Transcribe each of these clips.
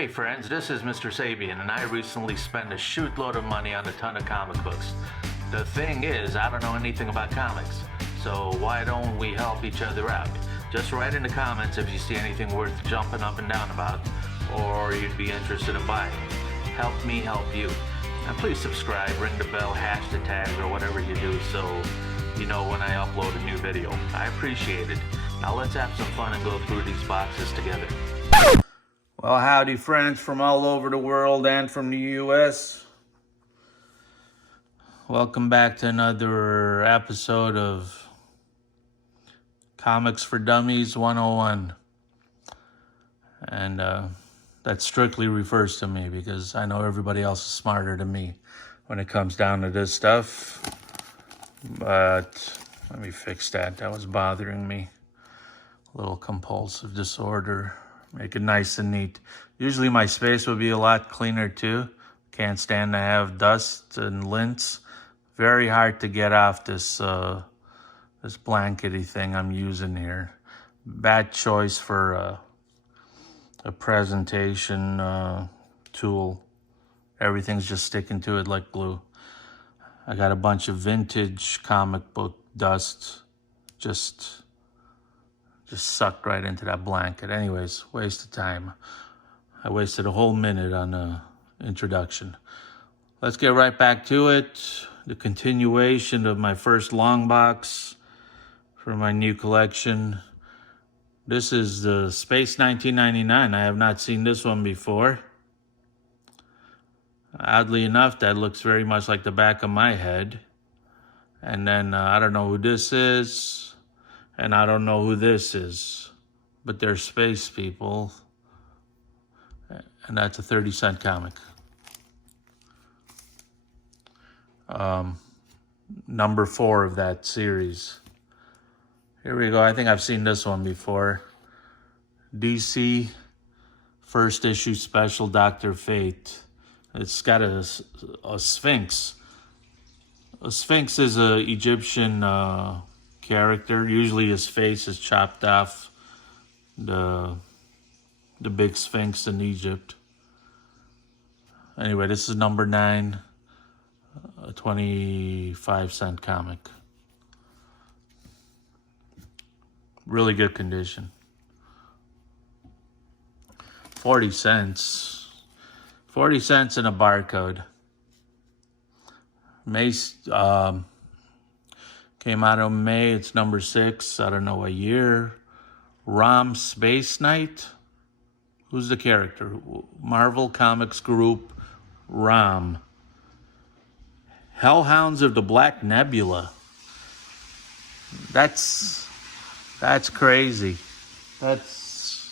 Hey friends, this is MR.SABIAN, and I recently spent a shootload of money on a ton of comic books. The thing is, I don't know anything about comics, so why don't we help each other out? Just write in the comments if you see anything worth jumping up and down about, or you'd be interested in buying. Help me help you. And please subscribe, ring the bell, hash the tags, or whatever you do so you know when I upload a new video. I appreciate it. Now let's have some fun and go through these boxes together. Well, howdy friends from all over the world and from the US. Welcome back to another episode of Comics for Dummies 101. And that strictly refers to me because I know everybody else is smarter than me when it comes down to this stuff. But let me fix that. That was bothering me. A little compulsive disorder. Make it nice and neat. Usually my space would be a lot cleaner too. Can't stand to have dust and lints. Very hard to get off this this blankety thing I'm using here. Bad choice for a presentation tool. Everything's just sticking to it like glue. I got a bunch of vintage comic book dust just sucked right into that blanket. Anyways, waste of time. I wasted a whole minute on the introduction. Let's get right back to it. The continuation of my first long box for my new collection. This is the Space 1999. I have not seen this one before. Oddly enough, that looks very much like the back of my head. And then I don't know who this is. And I don't know who this is, but they're space people. And that's a 30-cent comic. Number 4 of that series. Here we go. I think I've seen this one before. DC first issue special Dr. Fate. It's got a Sphinx. A Sphinx is an Egyptian character. Usually his face is chopped off, the big Sphinx in Egypt. Anyway, this is number 9, a 25-cent comic. Really good condition. 40 cents. 40 cents and a barcode. Mace, came out in May. It's number 6. I don't know what year. Rom Space Knight. Who's the character? Marvel Comics Group. Rom. Hellhounds of the Black Nebula. That's crazy. That's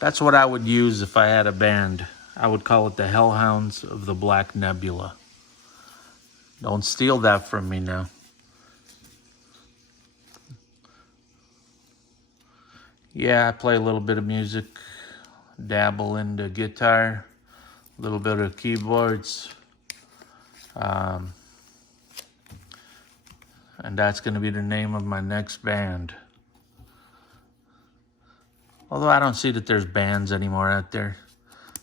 what I would use if I had a band. I would call it the Hellhounds of the Black Nebula. Don't steal that from me now. Yeah, I play a little bit of music, dabble into guitar, a little bit of keyboards. And that's going to be the name of my next band. Although I don't see that there's bands anymore out there.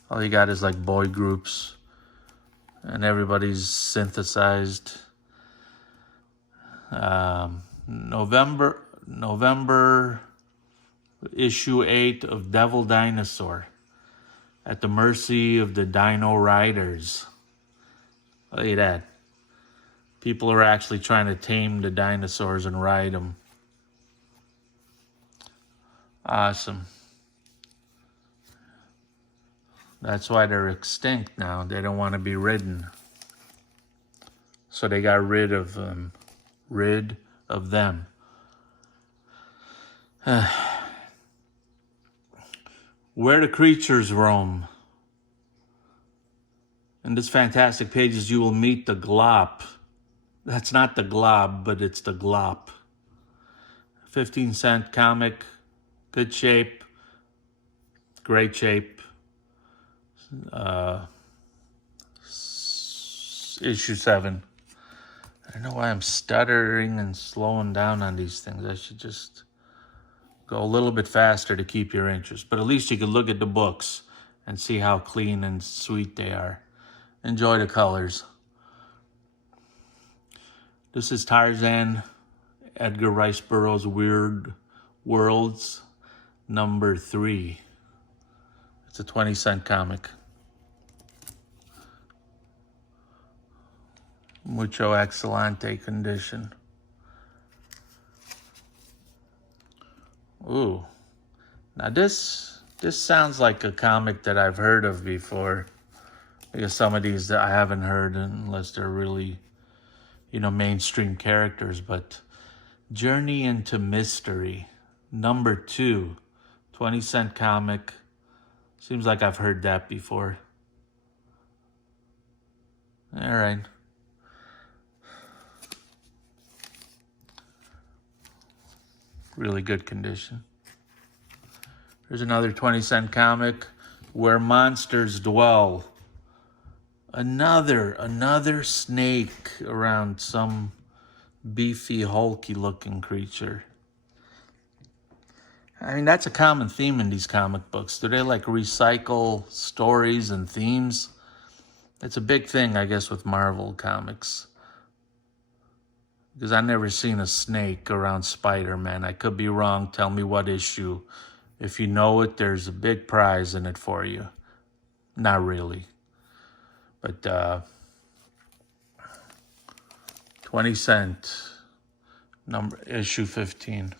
All you got is like boy groups. And everybody's synthesized. November issue 8 of Devil Dinosaur. At the mercy of the Dino Riders. Look at that. People are actually trying to tame the dinosaurs and ride them. Awesome. That's why they're extinct now. They don't want to be ridden. So they got rid of them. Where the creatures roam. In this fantastic pages, you will meet the glop. That's not the glob, but it's the glop. 15-cent comic. Good shape. Great shape. Issue 7. I don't know why I'm stuttering and slowing down on these things. I should just go a little bit faster to keep your interest. But at least you can look at the books and see how clean and sweet they are. Enjoy the colors. This is Tarzan, Edgar Rice Burroughs' Weird Worlds, number 3. It's a 20-cent comic. Mucho excelente condition. Ooh. Now this sounds like a comic that I've heard of before. Because some of these that I haven't heard unless they're really, mainstream characters. But Journey into Mystery, number 2, 20-cent comic. Seems like I've heard that before. All right. Really good condition. There's another 20-cent comic, Where Monsters Dwell. Another snake around some beefy, hulky-looking creature. I mean, that's a common theme in these comic books. Do they recycle stories and themes? It's a big thing, I guess, with Marvel comics. Because I've never seen a snake around Spider-Man. I could be wrong. Tell me what issue. If you know it, there's a big prize in it for you. Not really. But 20 cent, issue 15.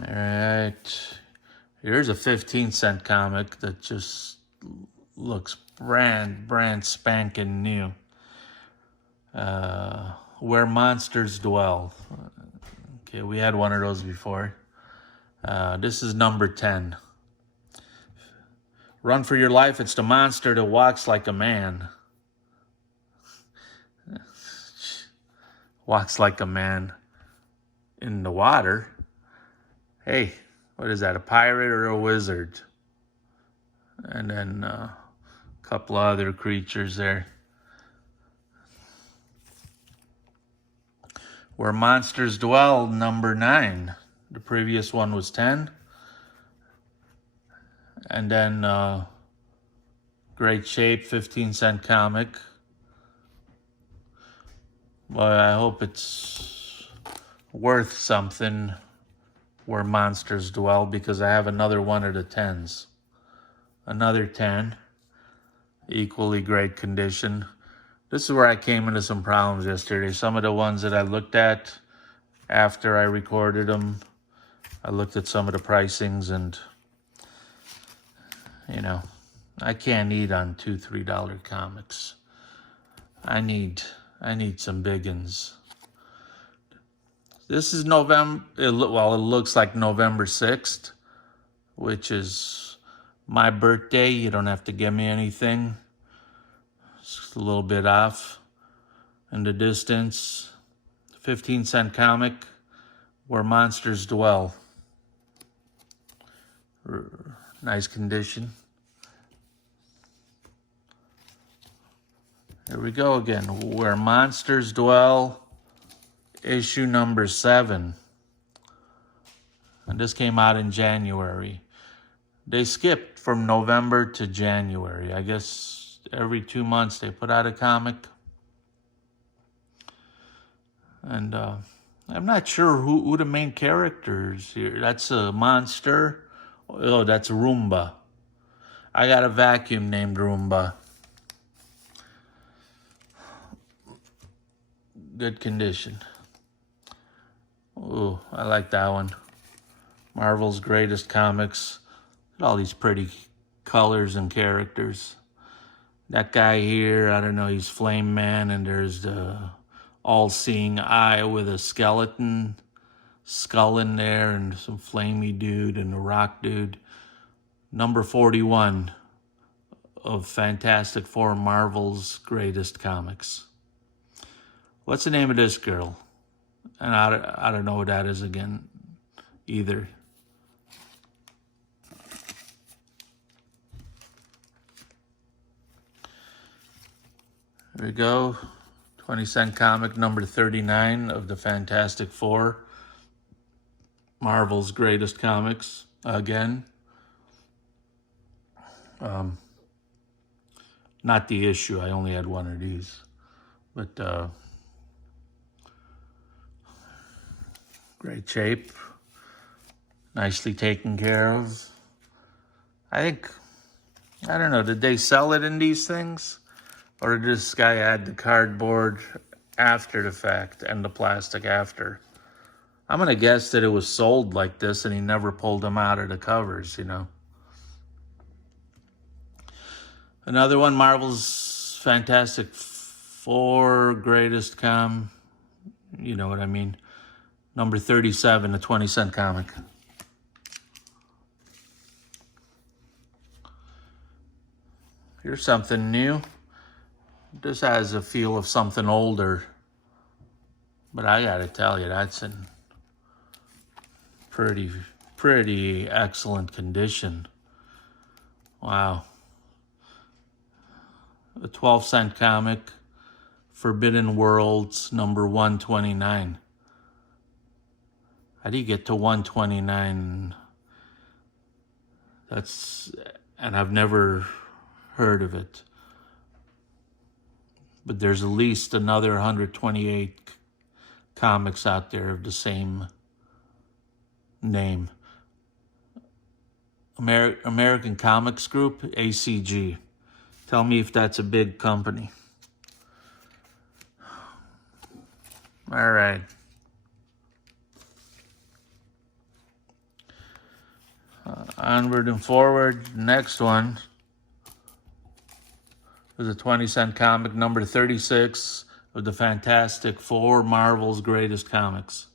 All right. Here's a 15-cent comic that just looks brand spanking new. Where Monsters Dwell. Okay, we had one of those before. This is number 10. Run for your life, it's the monster that walks like a man. Walks like a man in the water. Hey, what is that, a pirate or a wizard? And then a couple of other creatures there. Where Monsters Dwell, number 9. The previous one was 10. And then Great Shape, 15-cent comic. Well, I hope it's worth something, Where Monsters Dwell, because I have another one of the 10s. Another 10. Equally great condition. This is where I came into some problems yesterday. Some of the ones that I looked at after I recorded them, I looked at some of the pricings and, I can't eat on $2, $3 comics. I need some biggins. This is November, it looks like November 6th, which is my birthday. You don't have to give me anything. It's a little bit off in the distance. 15-cent comic, Where Monsters Dwell. Nice condition. Here we go again. Where Monsters Dwell, issue number 7. And this came out in January. They skipped from November to January. I guess every 2 months they put out a comic. And I'm not sure who the main characters here. That's a monster. Oh, that's Roomba. I got a vacuum named Roomba. Good condition. Oh, I like that one. Marvel's Greatest Comics. Look at all these pretty colors and characters. That guy here, I don't know, he's Flame Man, and there's the all-seeing eye with a skeleton skull in there, and some flamey dude and a rock dude. Number 41 of Fantastic Four, Marvel's Greatest Comics. What's the name of this girl? And I don't know what that is again either. There we go. 20-cent comic number 39 of the Fantastic Four. Marvel's Greatest Comics again. Not the issue. I only had one of these. But great shape. Nicely taken care of. I don't know, did they sell it in these things? Or did this guy add the cardboard after the fact and the plastic after? I'm going to guess that it was sold like this and he never pulled them out of the covers, you know. Another one, Marvel's Fantastic Four Greatest you know what I mean. Number 37, a 20-cent comic. Here's something new. This has a feel of something older. But I gotta tell you, that's in pretty excellent condition. Wow. A 12-cent comic, Forbidden Worlds, number 129. How do you get to 129? And I've never heard of it. But there's at least another 128 comics out there of the same name. American Comics Group, ACG. Tell me if that's a big company. All right. Onward and forward. Next one is a 20-cent comic, number 36 of the Fantastic Four, Marvel's Greatest Comics.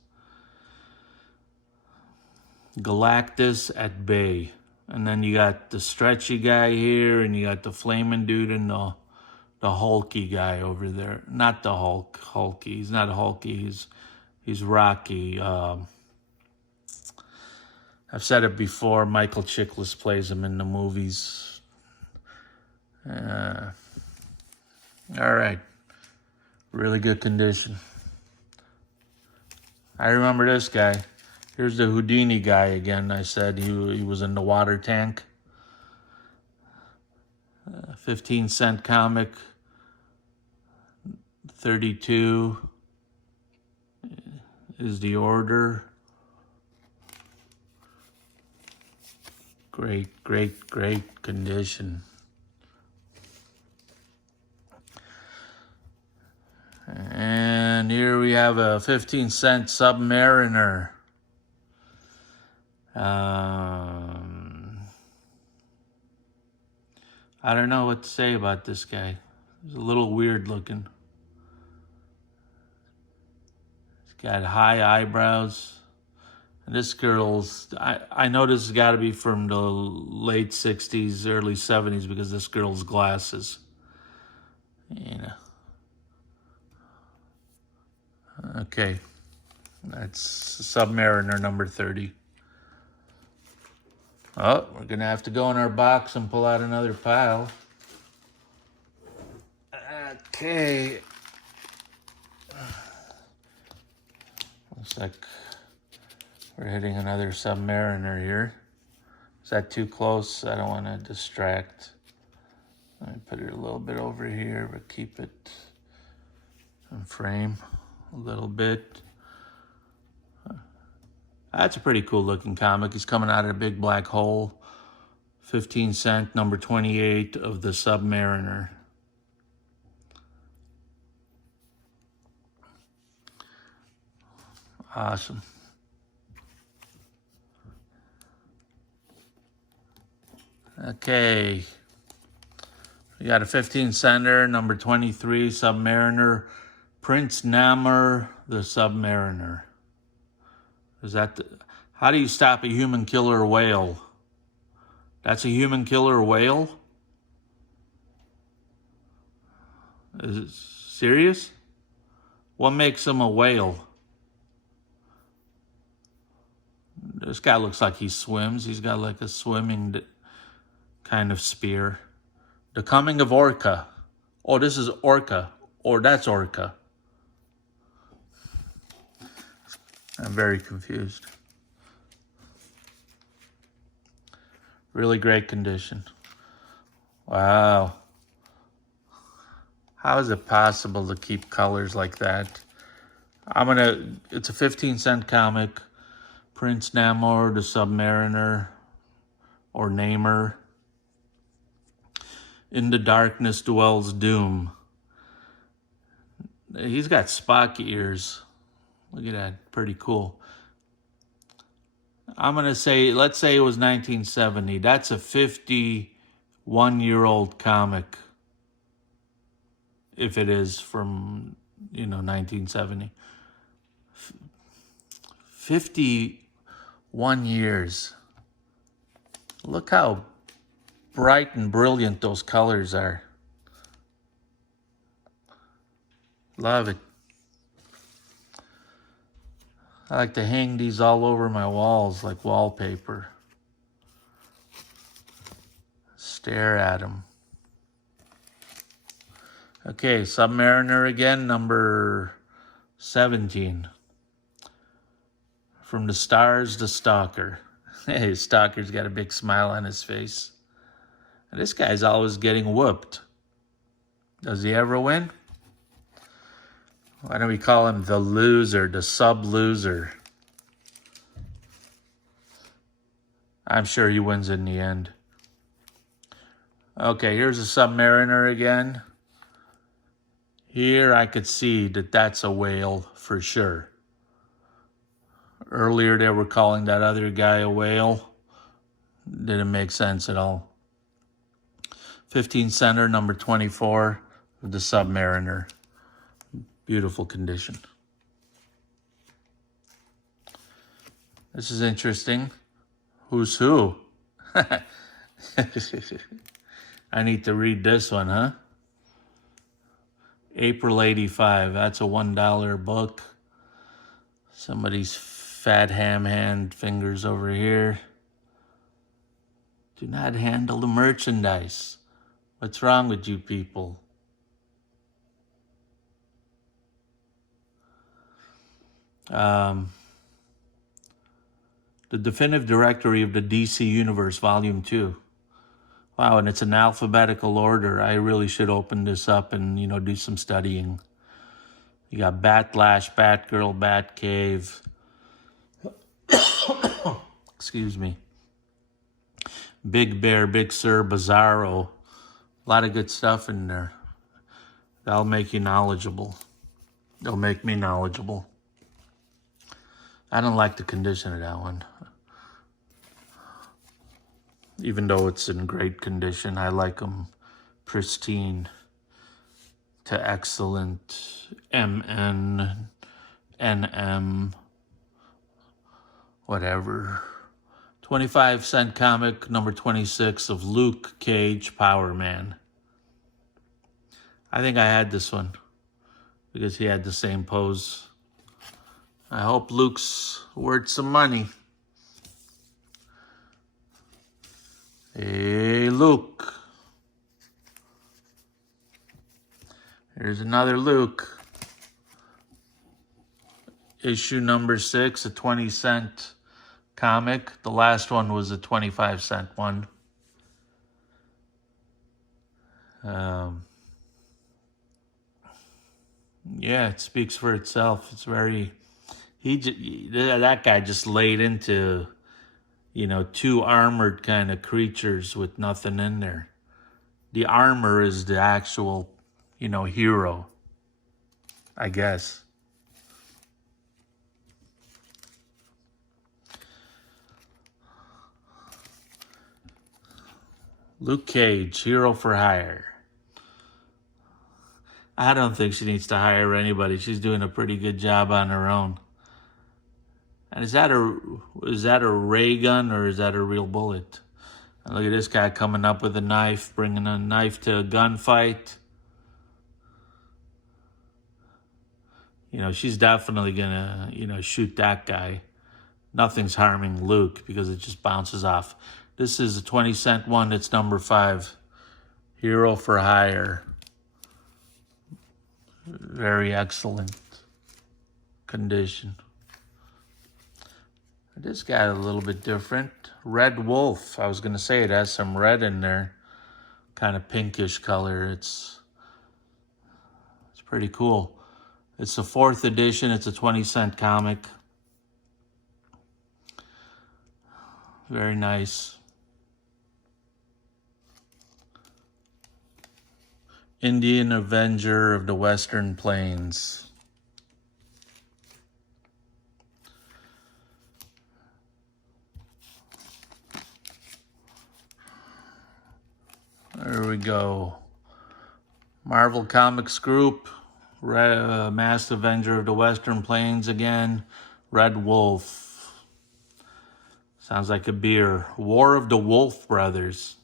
Galactus at Bay. And then you got the stretchy guy here, and you got the flaming dude and the hulky guy over there. Not the hulky. He's not hulky. He's Rocky. I've said it before. Michael Chiklis plays him in the movies. All right. Really good condition. I remember this guy. Here's the Houdini guy again. I said he was in the water tank. 15-cent comic. 32 is the order. Great condition. And here we have a 15-cent Submariner. I don't know what to say about this guy. He's a little weird looking. He's got high eyebrows. And this girl's, I know this has got to be from the late 60s, early 70s because this girl's glasses. You know. Okay. That's Submariner number 30. Oh, we're going to have to go in our box and pull out another pile. Okay. Looks like we're hitting another Submariner here. Is that too close? I don't want to distract. Let me put it a little bit over here, but keep it in frame a little bit. That's a pretty cool looking comic. He's coming out of a big black hole. 15-cent, number 28 of the Submariner. Awesome. Okay. We got a 15-center, number 23, Submariner. Prince Namor, the Submariner. Is that how do you stop a human killer whale? That's a human killer whale? Is it serious? What makes him a whale? This guy looks like he swims. He's got like a swimming kind of spear. The Coming of Orca. Oh, this is Orca. Or that's Orca. I'm very confused. Really great condition. Wow. How is it possible to keep colors like that? It's a 15-cent comic. Prince Namor, the Submariner, or Namer. In the darkness dwells doom. He's got Spock ears. Look at that, pretty cool. I'm gonna say, let's say it was 1970. That's a 51-year-old comic. If it is from, 1970. 51 years. Look how bright and brilliant those colors are. Love it. I like to hang these all over my walls like wallpaper. Stare at them. Okay, Submariner again, number 17. From the Stars, the Stalker. Hey, Stalker's got a big smile on his face. And this guy's always getting whooped. Does he ever win? Why don't we call him the loser, the sub-loser? I'm sure he wins in the end. Okay, here's a Submariner again. Here I could see that that's a whale for sure. Earlier they were calling that other guy a whale. Didn't make sense at all. 15 center, number 24 of the Submariner. Beautiful condition. This is interesting. Who's who? I need to read this one, huh? April 85. That's a $1 book. Somebody's fat ham hand fingers over here. Do not handle the merchandise. What's wrong with you people? The Definitive Directory of the DC Universe, Volume 2. Wow, and it's in alphabetical order. I really should open this up and, do some studying. You got Batlash, Batgirl, Batcave. Excuse me. Big Bear, Big Sur, Bizarro. A lot of good stuff in there. That'll make you knowledgeable. They'll make me knowledgeable. I don't like the condition of that one. Even though it's in great condition, I like them pristine to excellent. MN, NM, whatever. 25-cent comic, number 26 of Luke Cage, Power Man. I think I had this one because he had the same pose. I hope Luke's worth some money. Hey, Luke. Here's another Luke. Issue number 6, a 20-cent comic. The last one was a 25-cent one. Yeah, it speaks for itself. It's very... that guy just laid into, 2 armored kind of creatures with nothing in there. The armor is the actual, hero, I guess. Luke Cage, Hero for Hire. I don't think she needs to hire anybody. She's doing a pretty good job on her own. And is that a ray gun or is that a real bullet? And look at this guy coming up with a knife, bringing a knife to a gunfight. She's definitely gonna, shoot that guy. Nothing's harming Luke because it just bounces off. This is a 20-cent one. It's number 5. Hero for Hire. Very excellent condition. This got a little bit different. Red Wolf. I was going to say it has some red in there. kind of pinkish color. It's pretty cool. It's the 4th edition. It's a 20-cent comic. Very nice. Indian Avenger of the Western Plains. There we go. Marvel Comics Group. Masked Avenger of the Western Plains again. Red Wolf. Sounds like a beer. War of the Wolf Brothers.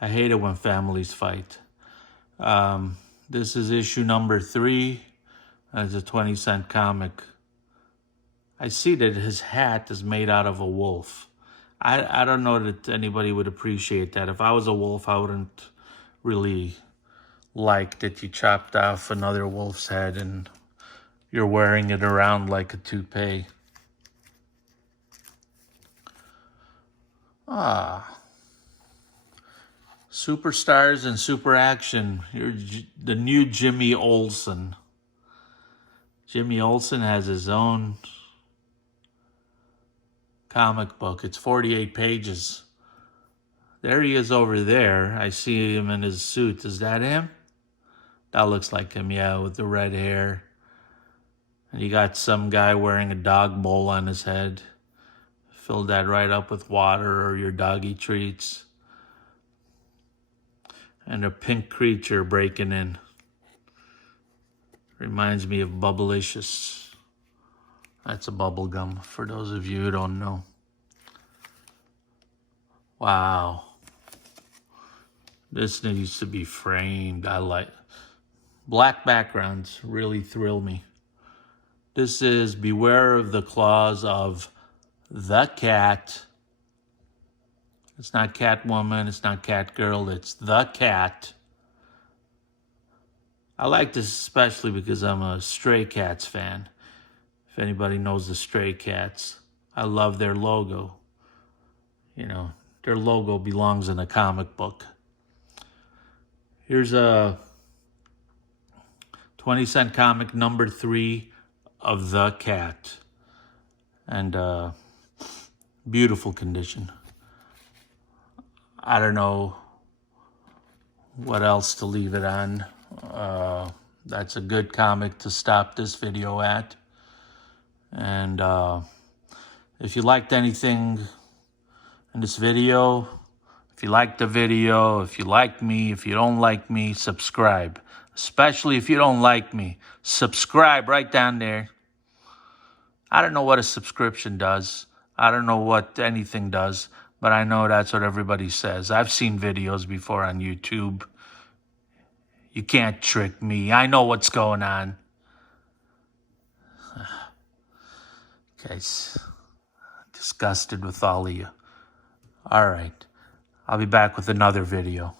I hate it when families fight. This is issue number 3. It's a 20-cent comic. I see that his hat is made out of a wolf. I don't know that anybody would appreciate that. If I was a wolf, I wouldn't really like that you chopped off another wolf's head and you're wearing it around like a toupee. Superstars and Super Action. You're the new Jimmy Olsen. Jimmy Olsen has his own comic book. It's 48 pages. There he is over there. I see him in his suit. Is that him? That looks like him, yeah, with the red hair. And you got some guy wearing a dog bowl on his head. Fill that right up with water or your doggy treats. And a pink creature breaking in. Reminds me of Bubblicious. That's a bubble gum, for those of you who don't know. Wow. This needs to be framed. I like black backgrounds, really thrill me. This is Beware of the Claws of the Cat. It's not Catwoman, it's not Catgirl, it's the Cat. I like this especially because I'm a Stray Cats fan. If anybody knows the Stray Cats, I love their logo. You know, their logo belongs in a comic book. Here's a 20-cent comic number 3 of the Cat. And beautiful condition. I don't know what else to leave it on. That's a good comic to stop this video at. And if you liked anything in this video, if you liked the video, if you like me, if you don't like me, subscribe. Especially if you don't like me, subscribe right down there. I don't know what a subscription does. I don't know what anything does, but I know that's what everybody says. I've seen videos before on YouTube. You can't trick me. I know what's going on. Guys, disgusted with all of you. All right. I'll be back with another video.